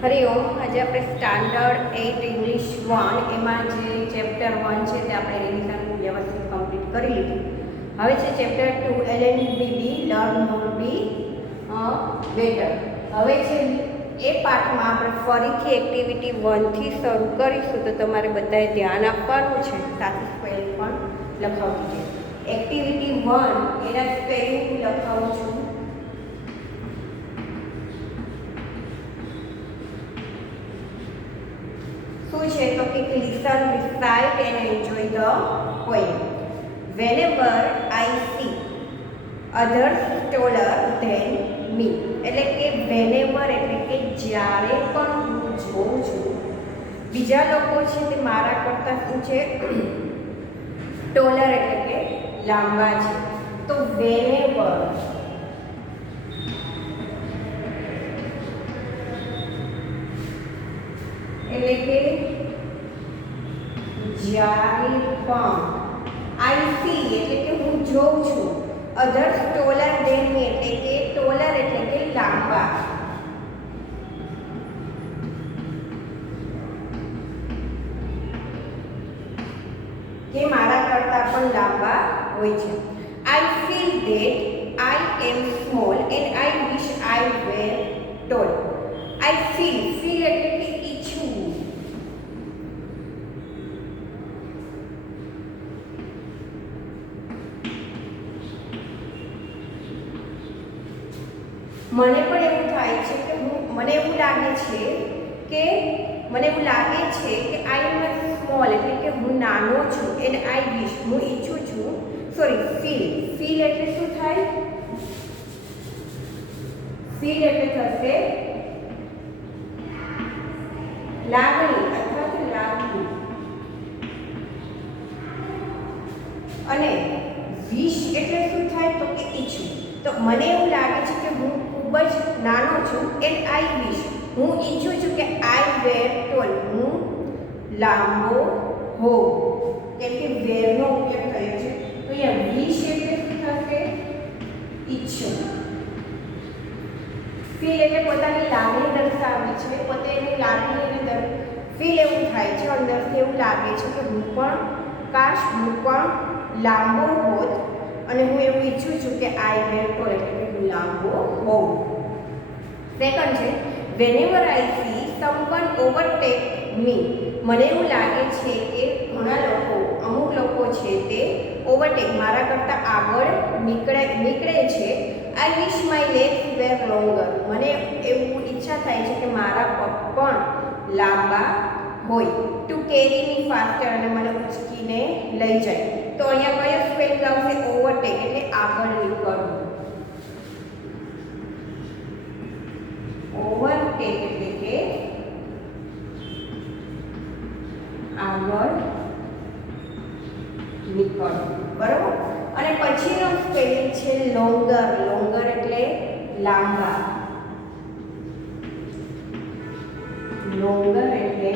હરિઓમ. આજે આપણે standard 8 English 1 એમાં જે ચેપ્ટર 1 છે તે આપણે રિવિઝન વ્યવસ્થિત કમ્પ્લીટ કરી લીધું. હવે છે chapter 2 LNBB learn more be better. હવે છે એ પાઠમાં આપણે ફરીથી એક્ટિવિટી 1 થી શરૂ કરીશું, તો તમારે બધાએ ધ્યાન આપવાનું છે, સાથે સ્પેલિંગ પણ લખાવતી છે. એક્ટિવિટી 1 એના સ્પેલિંગ લખાવું છું. શું છે તો કે listen, recite and enjoy the poem. Whenever I see others taller than me, એટલે કે whenever એટલે કે જ્યારે પણ હું જોઉં છું બીજા લોકો છે તે મારા કરતાં શું છે taller એટલે કે લાંબા છે, તો whenever એટલે કે જ્યારે પણ આઈ સી એટલે કે હું જોઉં છું, અધર્સ ટોલર દેન મી એટલે કે ટોલર એટલે કે લાંબા, કે મારા કરતાં પણ લાંબા હોય છે. I feel that I am small and I wish I were tall. I feel એટલે કે ઈચ્છું, મને પણ એવું થાય છે કે મને એવું લાગે છે કે આઈ એમ સ્મોલ એટલે કે હું નાનો છું, એન્ડ આઈ વિશ હું ઈચ્છું છું, ફીલ એટલે શું થાય, ફીલ એટલે થશે લાગણી અથવા તો લાગણી, અને વિશ એટલે શું થાય તો કે ઈચ્છું. તો મને એવું લાગે છે કે હું ખૂબ જ નાનો છું, એન્ડ આઈ વિશ હું ઈચ્છું છું કે આઈ વેર ટોલ હું લાંબો હોઉં, કેમ કે વેરનો ઉપયોગ થયો છે. તો અહીંયા વિશ એટલે શું થશે ઈચ્છું. ફીલ એટલે પોતાની લાગણી દર્શાવી છે, પોતે એની લાગણી ફીલ એવું થાય છે, અંદરથી એવું લાગે છે કે હું પણ લાંબો હોત, અને હું એવું ઈચ્છું છું કે આઈ વેર ટોલ એટલે કે હું લાંબો હોઉં. સેકન્ડ છે વેનેવર આઈ સી સમવન ઓવરટેક મી. મને એવું લાગે છે કે અમુક લોકો છે તે ઓવરટેક મારા કરતાં આગળ નીકળે છે. આઈ વિશ માય લેગ્સ વેર લોંગર. મને એવું ઈચ્છા થાય છે કે મારા પગ પણ લાંબા હોય. ટુ કેરી મી ફાસ્ટર અને મને ઉચકીને લઈ જાય. તો અહીંયા કયો સ્પેલિંગ આવશે ઓવરટેક એટલે આગળ નીકળવું. ઓવરટેક એટલે કે આગળ નીકળવું, બરાબર. અને પછીનો સ્પેલિંગ છે લોંગર એટલે લાંબા, લોંગર એટલે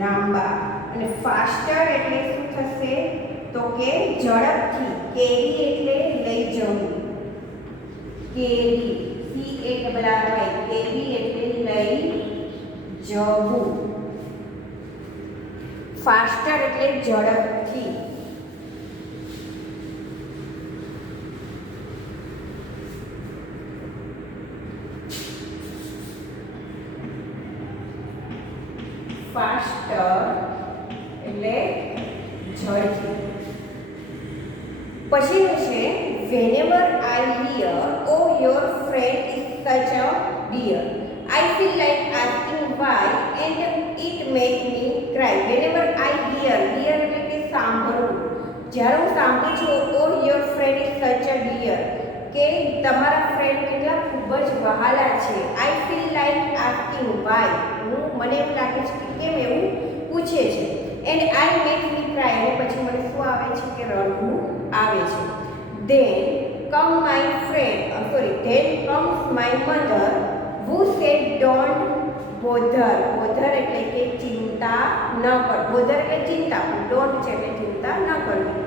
લાંબા. અને ફાસ્ટર એટલે શું થશે તો કે ઝડપથી. કેરી એટલે લઈ જવું, કેરી CARRY કેરી એટલે લઈ જવું. ફાસ્ટર એટલે ઝડપથી. ફાસ્ટર એટલે ઝડપી. પછીનું છે whenever I hear oh your friend is such a dear, I feel like asking why and it make me cry. Whenever I hear એટલે કે સાંભળવું. જ્યારે હું સાંભળું છું oh your friend is such a dear કે તમારા ફ્રેન્ડ કેટલા ખૂબ જ વહાલા છે, I feel like asking why મને એવું લાગે છે કે કેમ એવું પૂછે છે, and I make me cry અને પછી મને શું આવે છે કે રડવું આવે છે. then comes my mother who said don't bother એટલે કે ચિંતા ન કર. bother એટલે ચિંતા, don't છે એટલે ચિંતા ન કરવી.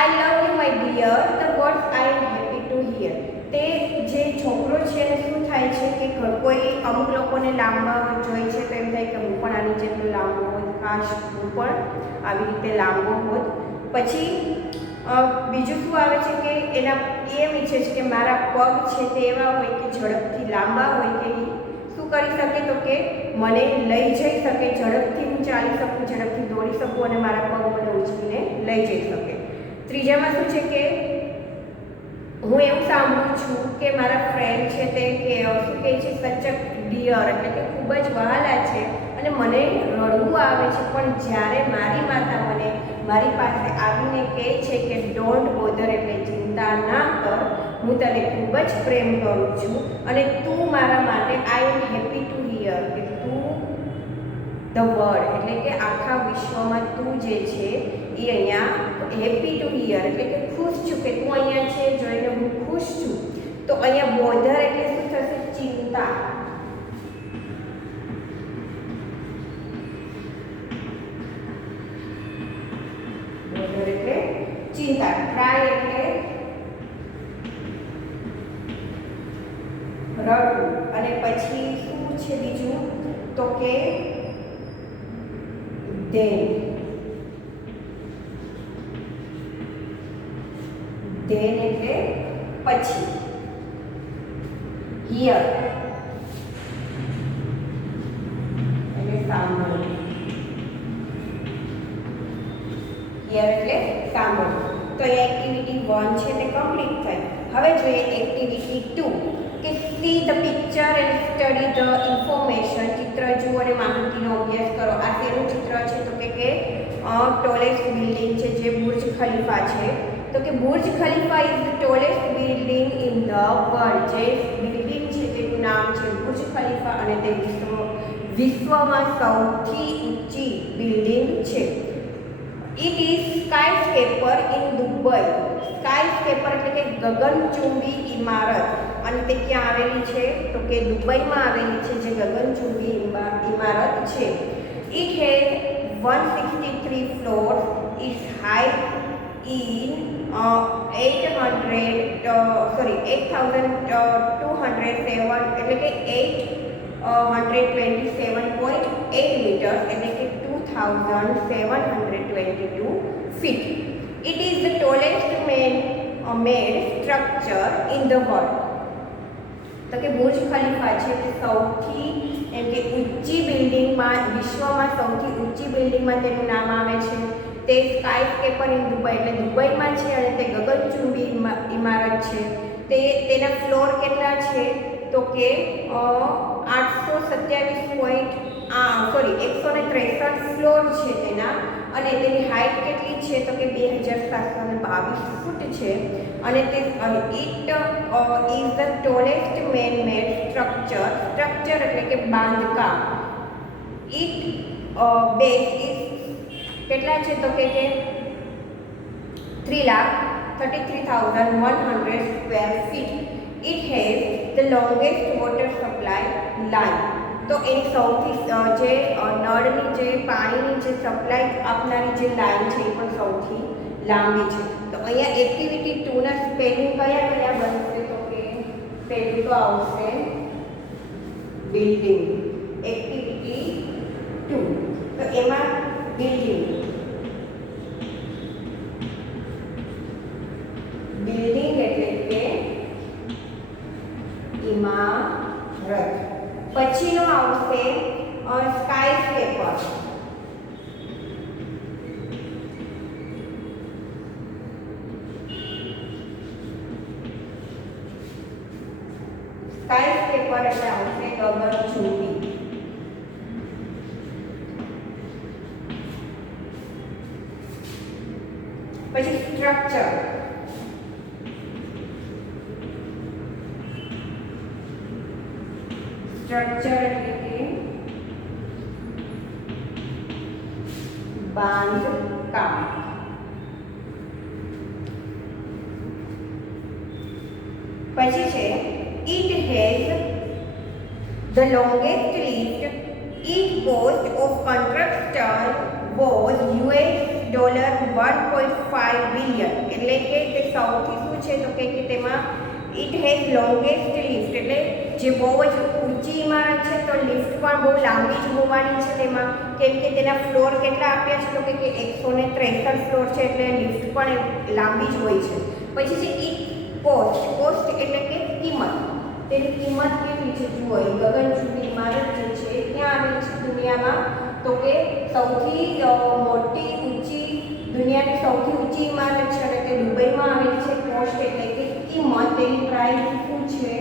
I love you my dear, the words I am happy to hear. તે જે છોકરો છે એને શું થાય છે કે કોઈ અમુક લોકોને લાંબા જોઈએ છે તો એમ થાય કે હું પણ આની જેટલો લાંબો હોત, કાશ હું પણ આવી રીતે લાંબો હોત. પછી બીજું શું આવે છે કે એના એમ ઈચ્છે છે કે મારા પગ છે તે એવા હોય કે ઝડપથી લાંબા હોય કે શું કરી શકે તો કે મને લઈ જઈ શકે, ઝડપથી હું ચાલી શકું, ઝડપથી દોડી શકું અને મારા પગ મને ઉંચકીને લઈ જઈ શકે. ત્રીજામાં શું છે કે હું એવું સાંભળું છું કે મારા ફ્રેન્ડ છે તે કે શું કહે છે સચ અ ડિયર એટલે કે ખૂબ જ વહાલા છે અને મને રડવું આવે છે, પણ જ્યારે મારી માતા મને મારી પાસે આવીને કહે છે કે ડોન્ટ બોધર એટલે ચિંતા ના કર, હું તને ખૂબ જ પ્રેમ કરું છું અને તું મારા માટે આઈ એમ હેપી ટુ હિયર કે તું ધ વર્લ્ડ એટલે કે આખા વિશ્વમાં તું જે છે એ અહીંયા હેપી ટુ હિયર એટલે કે ખુશ છું કે તું અહીંયા છે જોઈને હું ખુશ છું. તો અહીંયા બોધર એટલે શું થશે? ચિંતા. બોધર એટલે ચિંતા. ક્રાય એટલે રડવું. અને પછી શું છે બીજું તો કે then એટલે પછી. here એટલે સાંભળવું. here એટલે સાંભળવું. તો એ એક્ટિવિટી 1 છે તે કમ્પ્લીટ થઈ. હવે જોઈએ એક્ટિવિટી 2 કે see the picture and study the information. ચિત્ર જુઓ અને માહિતીનો અભ્યાસ કરો. આ શેનું ચિત્ર છે તો કે ટોલેસ્ટ બિલ્ડિંગ છે જે બુર્જ ખલીફા છે. તો કે Burj Khalifa is the tallest building in the world. જે બિલ્ડિંગ છે તેનું નામ છે બુર્જ ખલીફા અને તે વિશ્વમાં સૌથી ઊંચી બિલ્ડિંગ છે. It is skyscraper in Dubai. Skyscraper એટલે કે ગગનચુંબી ઇમારત અને તે ક્યાં આવેલી છે તો કે દુબઈમાં આવેલી છે જે ગગનચુંબી ઇમારત છે. It has 163 floors. Its height in 8,207 એટલે કે 827.8 મીટર એટલે કે 2,722 feet. It is the tallest man-made structure in the world. તો કે બુર્જ ખલીફા છે તે સૌથી એમ કે ઊંચી બિલ્ડિંગમાં, વિશ્વમાં સૌથી ઊંચી બિલ્ડિંગમાં તેનું નામ આવે છે. તે સ્કાયસ્કેપર ઇન દુબઈ એટલે દુબઈમાં છે અને તે ગગનચુંબી ઇમારત છે. તેના ફ્લોર કેટલા છે તો કે 163 ફ્લોર છે તેના અને તેની હાઇટ કેટલી છે તો કે 2,722 ફૂટ છે અને તે it is the tallest main made structure એટલે કે બાંધકામ. ઇટ બેઝ ઇઝ કેટલા છે તો કે 3,33,100 square feet. It has the longest water supply line. તો એની સૌથી જે નળની જે પાણીની જે સપ્લાય આપનારી જે લાઈન છે એ પણ સૌથી લાંબી છે. તો અહીંયા એક્ટિવિટી 2 ના સ્પેલિંગ કયા કયા બનશે તો કે પહેલું તો આવશે બિલ્ડિંગ. એક્ટિવિટી 2 તો એમાં બિલ્ડિંગ એટલે કે ઇમારત. પછીનો આવશે સ્કાયસ્કેપર. સ્કાયસ્કેપર એટલે આવશે ગગનચુંબી. પછી સ્ટ્રક્ચર. સ્ટ્રક્ચર એટલે કે બાંધકામ. પછી છે it has the longest list. It cost of construction was $1.5 billion એટલે કે તે સૌથી શું છે તો કે તેમાં ઇટ હેઝ લોંગેસ્ટ લિફ્ટ, એટલે જે બહુ જ ઊંચી ઇમારત છે તો લિફ્ટ પણ બહુ લાંબી જ હોવાની છે તેમાં, કેમ કે તેના ફ્લોર કેટલા આપ્યા છે તો કે 163 ફ્લોર છે, એટલે લિફ્ટ પણ લાંબી જ હોય છે. પછી છે ઇટ કોસ્ટ, કોસ્ટ એટલે કે કિંમત, તેની કિંમત કેવી છે જુઓ, ગગનચુંબી ઇમારત જે છે ક્યાં આવેલી છે દુનિયામાં, તો કે સૌથી મોટી ઊંચી, દુનિયાની સૌથી ઊંચી ઇમારત છે અને તે દુબઈમાં આવેલી છે. કોસ્ટ એટલે કે કિંમત, તેની પ્રાઇસ શું છે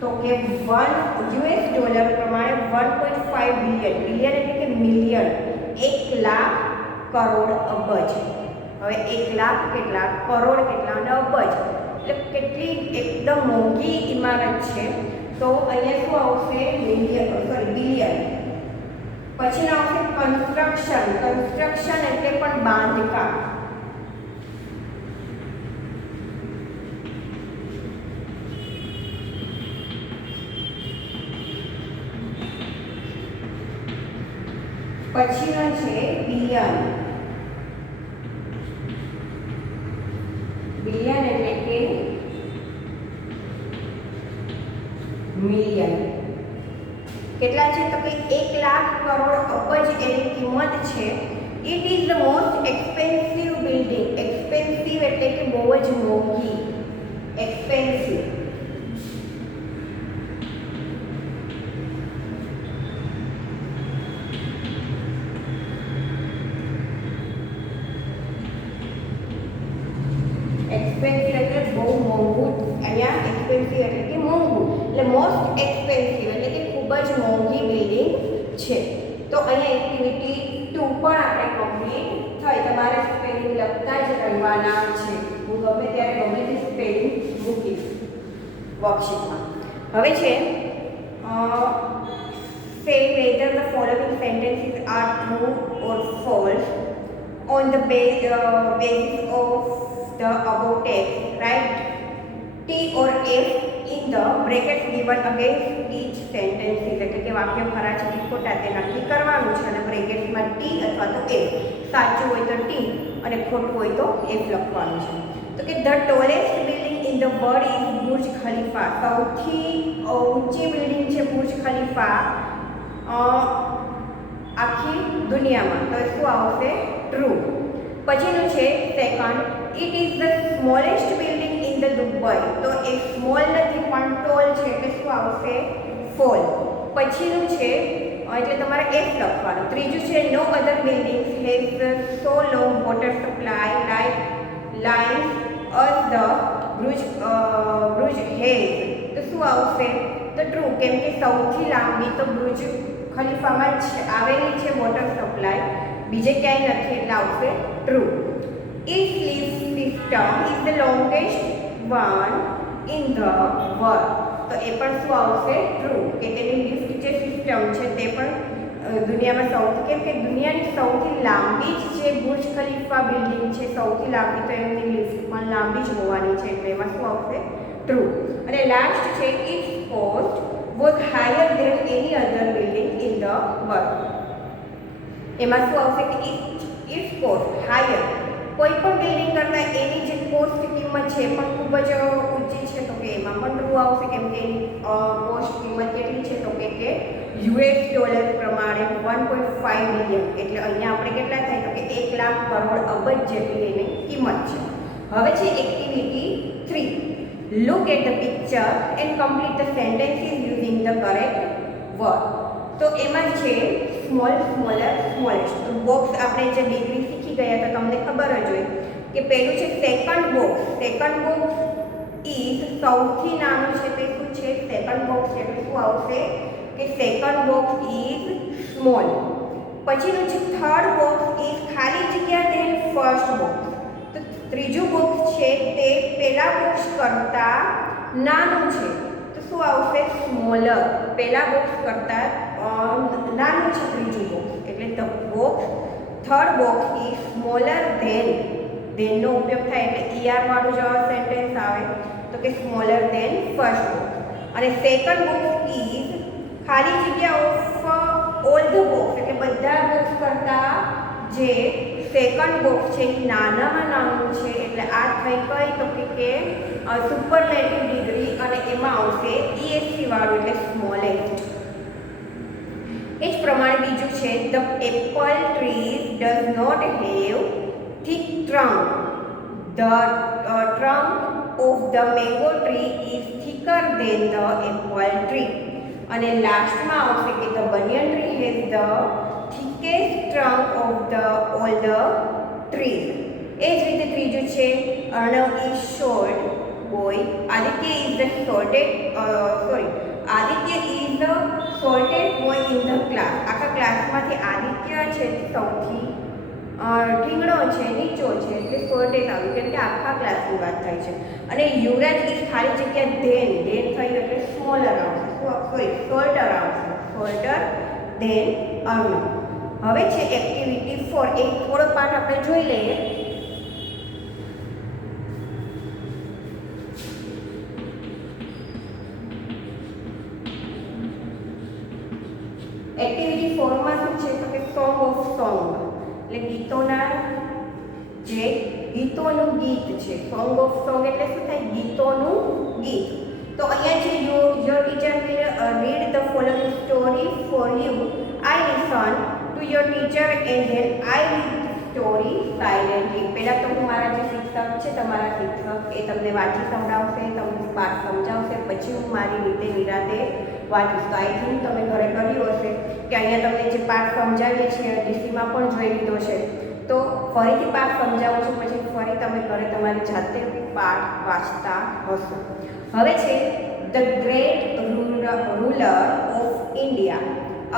તો કે $1 પ્રમાણે 1.5 બિલિયન, બિલિયન એટલે કે મિલિયન, 1 લાખ કરોડ અબજ. હવે 1 લાખ કેટલા, કરોડ કેટલા અને અબજ, એટલે કેટલી એકદમ મોંઘી ઇમારત છે. તો અહીંયા શું આવશે, બિલિયન. પછી આવશે કન્સ્ટ્રક્શન, કન્સ્ટ્રક્શન એટલે પણ બાંધકામ. પછીનો છે બિલિયન, બિલિયન એટલે કે મિલિયન. કેટલા છે તો કે 1 લાખ કરોડ અબજ એની કિંમત છે. It is the most expensive building, expensive એટલે કે બહુ જ મોંઘી, એક્સપેન્સિવ. એક્સપેન્સિવ એટલે બહુ મોંઘું, અહીંયા એક્સપેન્સિવ એટલે કે મોંઘું, એટલે મોસ્ટ એક્સપેન્સિવ એટલે કે ખૂબ જ મોંઘી બિલ્ડિંગ છે. તો અહીંયા એક્ટિવિટી 2 પણ આપણે કમ્પ્લીટ થઈ. તમારે સ્પેલિંગ લખતા જ રહેવાના છે, હું ગમે ત્યારે ગમે તે સ્પેલિંગ મૂકીશ વર્કશીટમાં. હવે છે say whether the following sentences are true or false on the basis of the above text. Write T or F in the brackets given against each sentence. એટલે કે વાક્ય ખરા છે કે ખોટા તે નક્કી કરવાનું છે અને બ્રેકેટ્સમાં T અથવા તો F, સાચું હોય તો T અને ખોટું હોય તો F લખવાનું છે. તો કે the tallest building in the world is Burj Khalifa. સૌથી ઊંચી બિલ્ડિંગ છે બુર્જ ખલીફા આખી દુનિયામાં, તો શું આવશે, ટ્રુ. પછીનું છે second, it is the smallest building in the Dubai, તો એ સ્મોલ નથી પણ ટોલ છે એટલે શું આવશે, ફોલ. પછીનું છે એટલે તમારે F લખવાનું. ત્રીજું છે no other building has so long water supply like lines as the Burj has, તો શું આવશે, તો ટ્રુ, કેમ કે સૌથી લાંબી તો બુર્જ ખલીફામાં જ આવેલી છે વોટર સપ્લાય, બીજે ક્યાંય નથી એટલે આવશે true. Its lift system is the longest one in the world, તો એ પણ શું આવશે, ટ્રુ, કે તેની લિફ્ટ જે સિસ્ટમ છે તે પણ દુનિયામાં સૌથી, કેમ કે દુનિયાની સૌથી લાંબી જ જે બુર્જ ખલીફા બિલ્ડિંગ છે સૌથી લાંબી, તો એમની લિફ્ટ પણ લાંબી જ હોવાની છે એટલે એમાં શું આવશે, ટ્રુ. અને લાસ્ટ છે its cost was higher than any other building in the world, એમાં શું આવશે કે ઇટ્સ કોસ્ટ હાયર, કોઈ પણ બિલ્ડિંગ કરતાં એની જે કોસ્ટ કિંમત છે પણ ખૂબ જ ઊંચી છે, તો કે એમાં પણ ટ્રુ આવશે, કેમ કે એની કોસ્ટ કિંમત કેટલી છે તો કે $US પ્રમાણે 1.5 બિલિયન, એટલે અહીંયા આપણે કેટલા થાય તો કે 1 લાખ કરોડ અબજ જેટલી એની કિંમત છે. હવે છે activity 3, look at the picture and complete the sentences using the correct word. તો એમાં છે સ્મોલ, સ્મોલર, સ્મોલેસ્ટ. તો બોક્સ આપણે જે ડિગ્રી શીખી ગયા તો તમને ખબર જ હોય કે પહેલું છે second box. Second box is સૌથી નાનું છે તે શું છે, સેકન્ડ બોક્સ એટલે શું આવશે કે સેકન્ડ બોક્સ ઇઝ સ્મોલ. પછીનું છે થર્ડ બોક્સ ઇઝ ખાલી જગ્યા ધેન ફર્સ્ટ બોક્સ. તો ત્રીજું બોક્સ છે તે પહેલા બોક્સ કરતાં નાનું છે, તો શું આવશે, સ્મોલર. પહેલા બોક્સ કરતાં નાનું છે ત્રીજું બોક્સ, એટલે the box third box is smaller ધેનનો ઉપયોગ થાય એટલે વાળું જો સેન્ટેન્સ આવે તો કે સ્મોલર ધેન ફર્સ્ટ બોક્સ. અને સેકન્ડ બોક્સ ઇઝ ખાલી જગ્યા ઓફ ઓલ ધ બોક્સ, એટલે બધા બોક્સ કરતાં જે સેકન્ડ બોક્સ છે એ નાનામાં નાનું છે, એટલે આ થઈ કઈ તો કે સુપરલેટિવ ડિગ્રી, અને એમાં આવશે ESC વાળું એટલે સ્મોલેસ્ટ. એ જ પ્રમાણે બીજું છે the apple trees does not have thick trunk, the trunk of the mango tree is thicker than the apple tree. અને લાસ્ટમાં આવશે કે the banyan tree has the thickest trunk of the all the trees. એ જ રીતે ત્રીજું છે Arnav is short boy, Aditya is the Aditya is the shortest boy in the class. આખા ક્લાસમાંથી આદિત્ય છે સૌથી ઠીંગણો છે, નીચો છે, એટલે શોર્ટેસ્ટ આવ્યું કેમ કે આખા ક્લાસની વાત થાય છે. અને યુવરાજ ઇઝ ખાલી જગ્યા ધેન થયું એટલે સ્મોલર આવશે, શોર્ટર આવશે, શોર્ટર ધેન અર્ણવ. હવે છે એક્ટિવિટી 4. એક થોડો પાઠ આપણે જોઈ લઈએ. એક્ટિવિટી 4 માં શું છે તો કે સોંગ ઓફ સોંગ, એટલે ગીતોનું ગીત છે. સોંગ ઓફ સોંગ એટલે શું થાય? ગીતોનું ગીત. તો અહીંયા છે your teacher will read the following story for you. I listen to your teacher and then I read story silently. પહેલાં તો હું મારા જે શિક્ષક છે, તમારા શિક્ષક, એ તમને વાંચી સંભળાવશે, તમને પાઠ સમજાવશે, પછી હું મારી રીતે નિરાતે વાંચીશ. તો આઈ થિંક તમે ઘરે કર્યું હશે કે અહીંયા તમને જે પાઠ સમજાવીએ છીએ ડીસીમાં પણ જોઈ લીધો છે. તો ફરીથી પાઠ સમજાવું છું, પછી ફરી તમે ઘરે તમારી જાતે પાઠ વાંચતા હશો. હવે છે the great ruler of India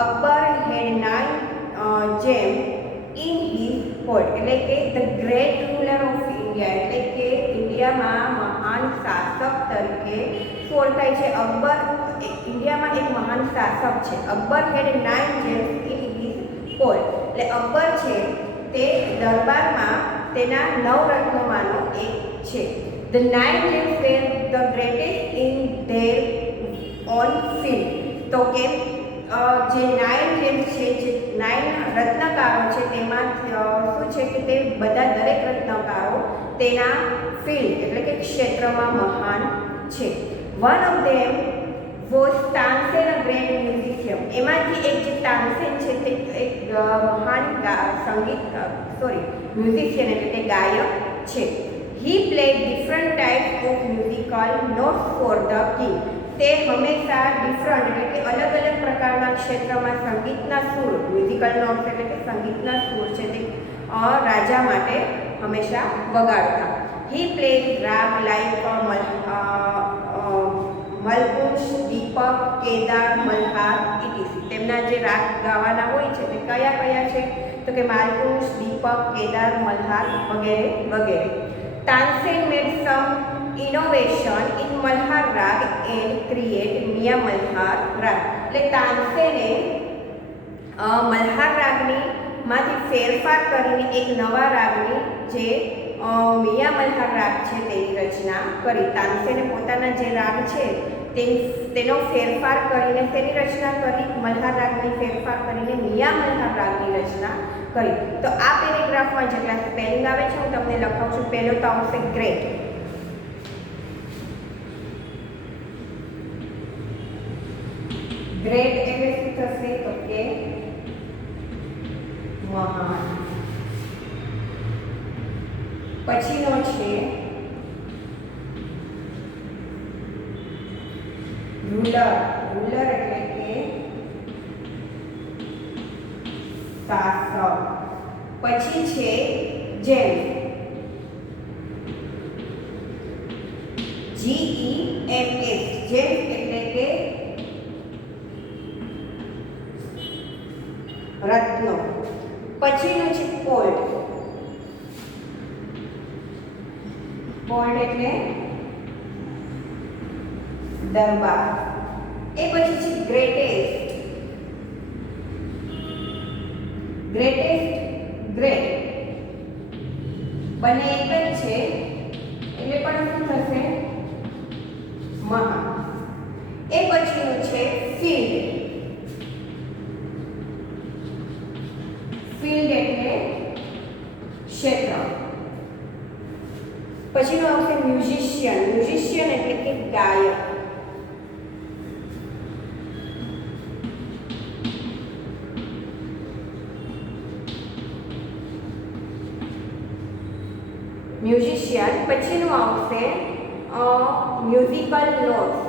Akbar had 9 gem in his court. એટલે કે the great ruler of India એટલે કે ઇન્ડિયામાં મહાન શાસક તરીકે શું ઓળખાય છે? અકબર ઇન્ડિયામાં એક મહાન શાસક છે. Akbar had 9 James in his court. એટલે અકબર છે તે દરબારમાં તેના 9 રત્નોમાંનો એક છે. The 9 gems were the greatest in their own field. તો કે જે 9 જેમ્સ છે, જે 9 રત્નકારો છે, તેમાં શું છે કે તે બધા દરેક રત્નકારો તેના ફિલ્ડ એટલે કે ક્ષેત્રમાં મહાન છે. One of them was Tansen a great musician. એમાંથી એક જે તાનસેન છે તે એક મહાન મ્યુઝિશિયન એટલે કે ગાયક છે. He played different types of musical notes for the king. તે હંમેશા ડિફરન્ટ એટલે કે અલગ અલગ પ્રકારના ક્ષેત્રમાં સંગીતના સૂર, મ્યુઝિકલ નોટ્સ એટલે કે સંગીતના સૂર છે તે રાજા માટે હંમેશા વગાડતા. હી પ્લેડ રાગ લાઈક મલકુશ, દીપક, કેદાર, મલ્હાર ઇટીસી. તેમના જે રાગ ગાવાના હોય છે તે કયા કયા છે તો કે માલકુશ, દીપક, કેદાર, મલ્હાર વગેરે વગેરે. તાનસેન મેડ સમ ઇનોવેશન ઇન મલ્હાર રાગ એન્ડ ક્રિએટ મિયા મલ્હાર રાગ. એટલે તાનસેને મલ્હાર રાગની માંથી ફેરફાર કરીને એક નવા રાગની જે મિયા મલ્હાર રાગ છે તેની રચના કરી. તાનસેને પોતાના જે રાગ છે તેનો ફેરફાર કરીને તેની રચના કરી. મલ્હાર રાગની ફેરફાર કરીને મિયા મલ્હાર રાગની રચના કરી. તો આ પેરેગ્રાફમાં જેટલા સ્પેલિંગ આવે છે હું તમને લખાવું છું. પહેલો તો આવશે ગ્રેટ. ગ્રેટ એટલે શું થશે તો કે મહાન. પછીનો છે રૂલર. રૂલર એટલે કે શાસક. પછી છે જેમ. GEMS જેમ એટલે કે રત્નો. પછીનું છે કોલ્ડ. કોલ્ડ એટલે દરબાર. એ પછી છે ગ્રેટેસ્ટ. ગ્રેટેસ્ટ ગ્રેટ બંને એક જ છે એટલે પણ શું થશે મહાન. એ પછીનું છે ફિલ્ડ. ફિલ્ડ એટલે પછીનું આવશે મ્યુઝિશિયન. મ્યુઝિશિયન એટલે કે ગાયક. મ્યુઝિશિયન. પછીનું આવશે મ્યુઝિકલ નોટ્સ.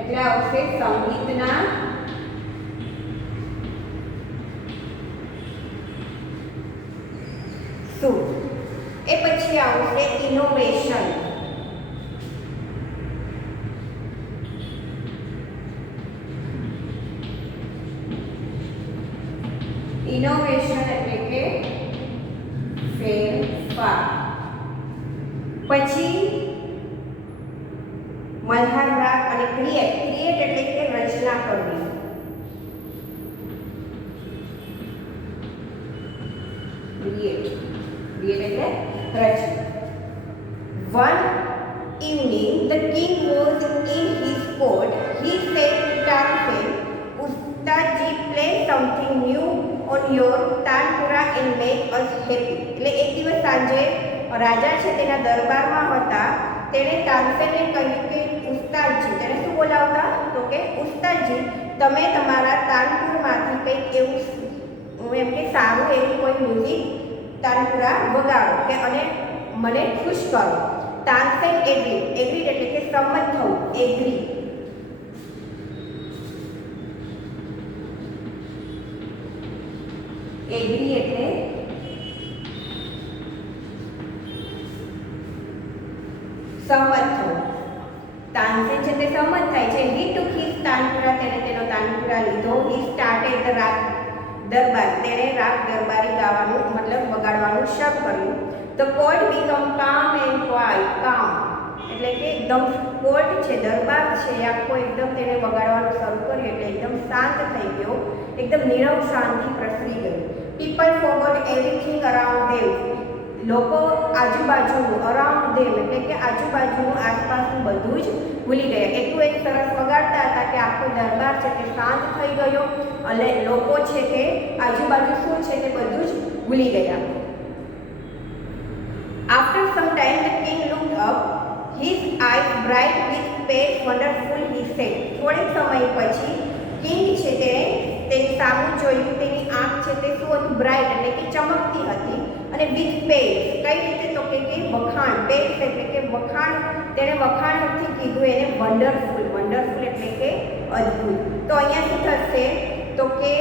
એટલે આવશે સંગીતના સુર. એ પછી આવશે ઇનોવેશન. ઇનોવેશન એટલે કે ફેરફાર. પછી મલ્હાર રાગ અને ક્રિએટ. ક્રિએટ એટલે કે રચના કરવી. ક્રિએટ એટલે રચના. One evening the king was in his court. He said to Tansen, Ustadji, play something new on your tanpura and make us happy. એટલે એક દિવસ સાંજે રાજા છે તેના દરબારમાં હતા. તેણે તાનસેનને કહ્યું કે ઉસ્તાદજી, તેને શું બોલાવતા તો કે ઉસ્તાદજી, તમે તમારા તાનપુરમાંથી કંઈક એવું એમ કે સારું એવું કોઈ મ્યુઝિક તાનપુરા વગાડો કે અને મને ખુશ કરો. તાનસેન એગ્રીડ. એગ્રીડ એટલે કે સંમત થવું. એગ્રી. એગ્રી એટલે સંમત થવું. તાનસેન છે તે સંમત થાય છે. હી ટુક હિઝ તાનપુરા. તેને તેનો તાનપુરા લીધો. હી સ્ટાર્ટેડ ધ રાગ દરબાર. તેણે રાગ દરબારી ગાવાનું મતલબ વગાડવાનું શરૂ કર્યું. ધ કોર્ટ બીકમ કામ એન્ડ ક્વાઇટ. કામ એટલે કે એકદમ કોર્ટ છે, દરબાર છે, આખો એકદમ તેને વગાડવાનું શરૂ કર્યું એટલે એકદમ શાંત થઈ ગયો. એકદમ નીરવ શાંતિ પ્રસરી ગઈ. પીપલ ફોરગોટ એવરીથિંગ અરાઉન્ડ ધેમ. લોકો આજુબાજુનું અરાઉન્ડ ધેમ એટલે કે આજુબાજુનું આસપાસનું બધું જ ભૂલી ગયા. એટલું એક સરસ વગાડતા હતા કે આખો દરબાર છે તે શાંત થઈ ગયો અને લોકો છે કે આજુબાજુ શું છે તે બધું જ ભૂલી ગયા. After some time the king looked up, his eyes bright with pace, wonderful, he said. થોડેક સમય પછી કિંગ છે તેની સામું જોયું. તેની આંખ છે તે શું હતું? બ્રાઇટ એટલે કે ચમકતી હતી. અને વિથ પેસ. કઈ રીતે તો કે વખાણ. પેસ એટલે કે વખાણ. તેણે વખાણથી કીધું એને વન્ડરફુલ. વન્ડરફુલ એટલે કે અદ્ભુત. તો અહીંયા શું થશે તો કે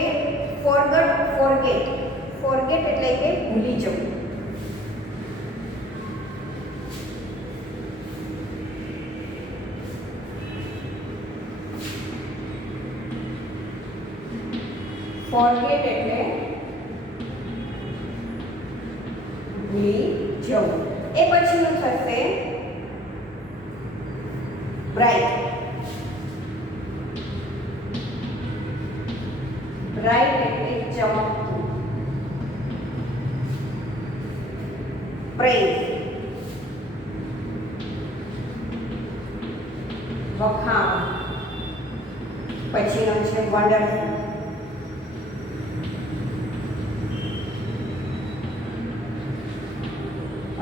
ફોરગેટ. ફોરગેટ એટલે કે ભૂલી જવું. ફોરગેટ એટલે ભૂલી જવું. એ પછીનું થશે બ્રાઇટ. બ્રાઇટ એટલે ચમકતું. પ્રેઝ વખાણ. પછીનું છે વન્ડરફુલ.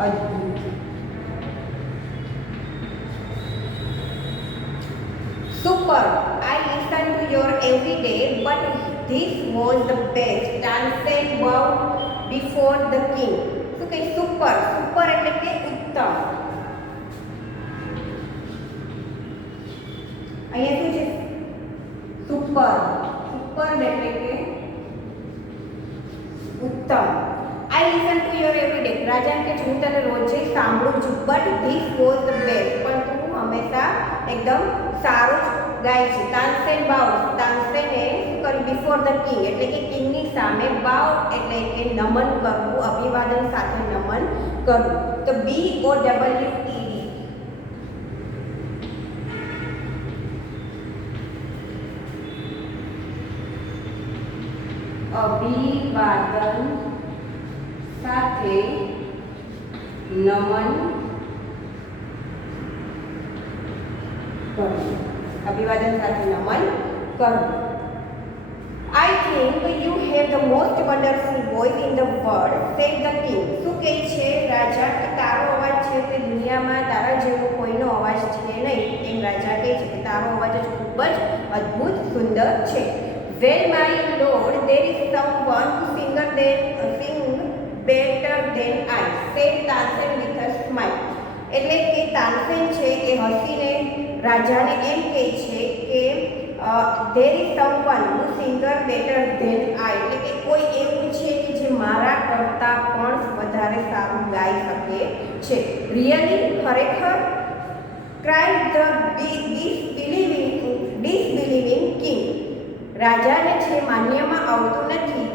અદ્ભુત. Super. I listen to your every day, but this was the best. Tansen bowed before the king. શું કહે? સુપર. સુપર એટલે કે ઉત્તમ. અહીંયા શું છે? સુપર. સુપર એટલે કે ઉત્તમ. I listen to your every day. રાજા કે હું તને રોજે સાંભળું છું. But this was the best. પણ તું હંમેશા એકદમ સારું જ ગાય છે. તાનસેન બાવ. તાનસેને શું કર્યું? બિફોર ધ કિંગ એટલે કે કિંગની સામે. બાવ એટલે કે નમન કરવું, અભિવાદન સાથે નમન કરવું. તો BOWED. અભિવાદન સાથે નમન કરવું. અભિવાદન સાથે નમન કરવું. I think you have the most wonderful voice in the world, said the king. શું કહે છે રાજા કે તારો અવાજ છે તે દુનિયામાં તારા જેવો કોઈનો અવાજ છે નહીં. એમ રાજા કહે છે કે તારો અવાજ જ ખૂબ જ અદ્ભુત સુંદર છે. Well, my lord, there is someone who sing better than I, said Tansen with a smile. એટલે કે તાનસેન છે એ હસીને રાજાને એમ કહે છે કે there is someone who singer better than I, એટલે કે કોઈ એવું છે કે જે મારા કરતાં પણ વધારે સારું ગાઈ શકે છે. Really? ખરેખર? cried the disbelieving king. રાજાને જે માન્યમાં આવતું નથી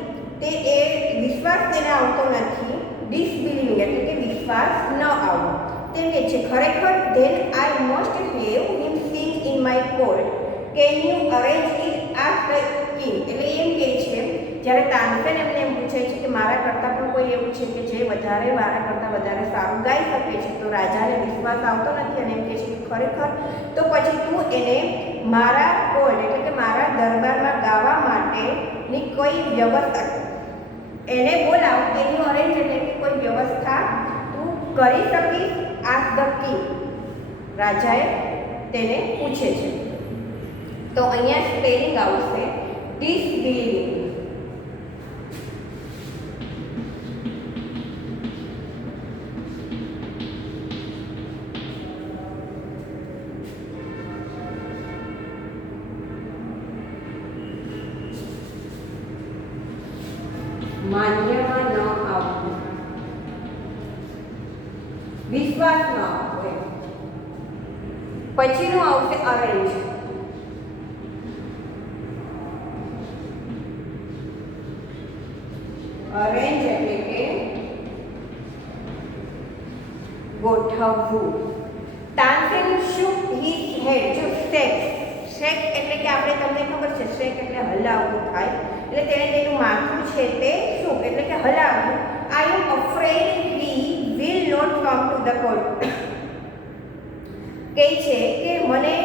તે એ વિશ્વાસ તેને આવતો નથી. ડિસબિલીવિંગ એટલે કે વિશ્વાસ ન આવવો. તે કહે છે ખરેખર then I must have him sing in my court. Can you arrange it? asked the king. એટલે એમ કહે છે જ્યારે તાનસેન એમને એમ પૂછે છે કે મારા કરતાં પણ કોઈ એવું છે કે જે મારા કરતાં વધારે સારું ગાઈ શકે છે, તો રાજાને વિશ્વાસ આવતો નથી અને એમ કહે છે કે ખરેખર તો પછી તું એને મારા કોર્ટ એટલે કે મારા દરબારમાં ગાવા માટેની કોઈ વ્યવસ્થા એને બોલાવ. એની અરેન્જ એટલે કે કોઈ વ્યવસ્થા તું કરી શકીશ? Ask the king. રાજાએ તેને પૂછે છે. તો અહીંયા સ્પેલિંગ આવશે ડિસબિલીવિંગ. માન્યમાં ન આવવું, વિશ્વાસ ન આવવો. પછીનું આવશે અરેન્જ. અરેન્જ એટલે કે ગોઠવવું. Tansen shook his head. જો શેક એટલે કે આપણે તમને ખબર છે શેક એટલે હલાવવું થાય, એટલે તેણે તેનું માથું છે તે shook એટલે કે હલાવવું. I am afraid he will not come to the court. કહે છે કે મને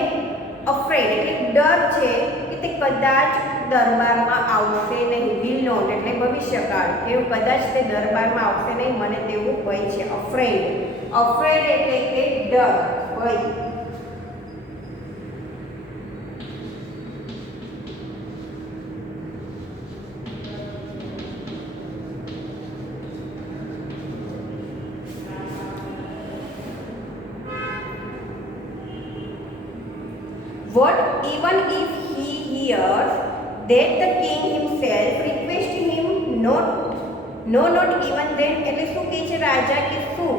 અફ્રેડ એટલે ડર છે કે તે કદાચ દરબારમાં આવશે નહીં. વિલ નોટ એટલે ભવિષ્યકાળ કે કદાચ તે દરબારમાં આવશે નહીં, મને તેવું ભય છે. અફ્રેડ એટલે કે ડર, ભય. What even if he hears that the king himself request him not even then. એટલે શું કહે છે રાજા કે શું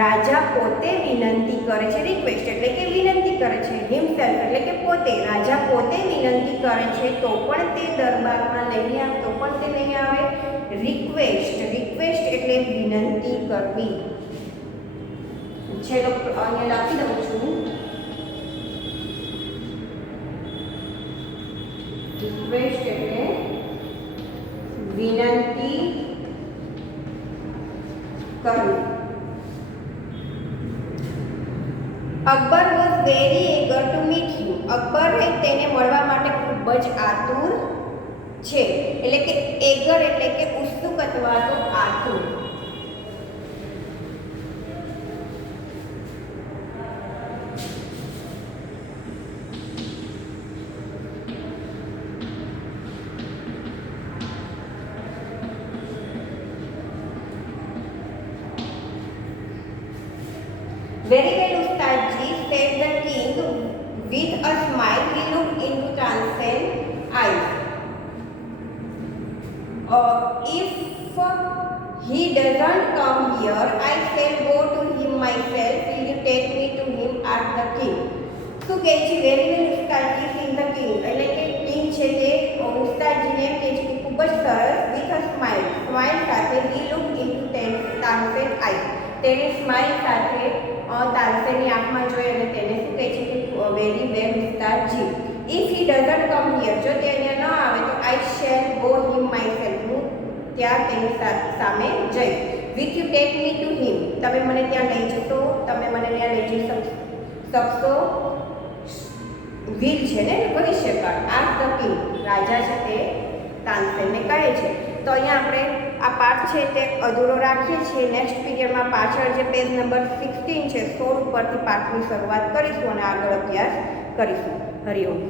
રાજા પોતે વિનંતી કરે છે. રિક્વેસ્ટ એટલે કે વિનંતી કરે છે. હિમસેલ્ફ એટલે કે પોતે. રાજા પોતે વિનંતી કરે છે તો પણ તે દરબારમાં નહીં આવે, તો પણ તે નહીં આવે. રિક્વેસ્ટ એટલે વિનંતી કરવી. ચલો અહીંયા લખી દઉં છું. રિક્વેસ્ટ એટલે વિનંતી કરવી. Akbar was very eager to meet him. Akbar તેને મળવા માટે ખૂબ જ આતુર છે. એટલે કે એગર એટલે કે ઉત્સુક અથવા તો આતુર. Very well, Ustadji, said the king with a smile. He looked into Tansen's eyes. If he doesn't come here, I shall go to him myself. Will you take me to him? asked the king. શું કહે છે? Very well ઉસ્તાદજી, sing the king. એટલે કે king છે તે ઉસ્તાદજીને એમ કહે છે કે ખૂબ જ સરસ. વિથ અ સ્માઇલ સાથે he looked into Tansen's eyes. તેને સ્માઇલ સાથે તાનસેનની આંખમાં જોઈ અને તેને શું કહે છે કે વેરી વેલ ઉસ્તાદજી. If he doesn't come here, જો તે અહીંયા ન આવે તો I shall go him myself, હું ત્યાં તેની સામે જઈશ. With you take me to him, તમે મને ત્યાં લઈ જશો, તમે મને ત્યાં લઈ જઈ શકશો. વીર છે ને ભવિષ્યકાળ. આસ્ક ધ કિંગ, રાજા છે તે તાનસેનને કહે છે. તો અહીંયા આપણે આ પાઠ છે તે અધૂરો રાખીએ છીએ. નેક્સ્ટ પીરિયડમાં પાછળ જે પેજ નંબર 16 છે 16 ઉપરથી પાઠની શરૂઆત કરીશું અને આગળ અભ્યાસ કરીશું. હરિઓમ.